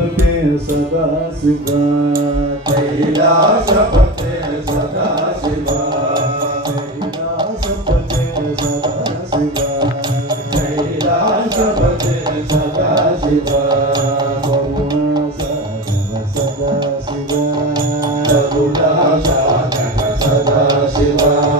ಪತೆ ಸದಾ ಶಿವ ಕೈಲಾಸ ಪತೆ ಸದಾ ಶಿವ ಕೈಲಾಸ ಪತೆ ಸದಾ ಶಿವ ಕೈಲಾಸ ಪತೆ ಸದಾ ಶಿವ ಸದಾ ಶಿವ ಸದಾ ಶಿವ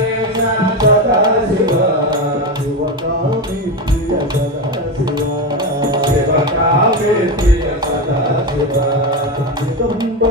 ತುಂಬ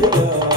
Yeah.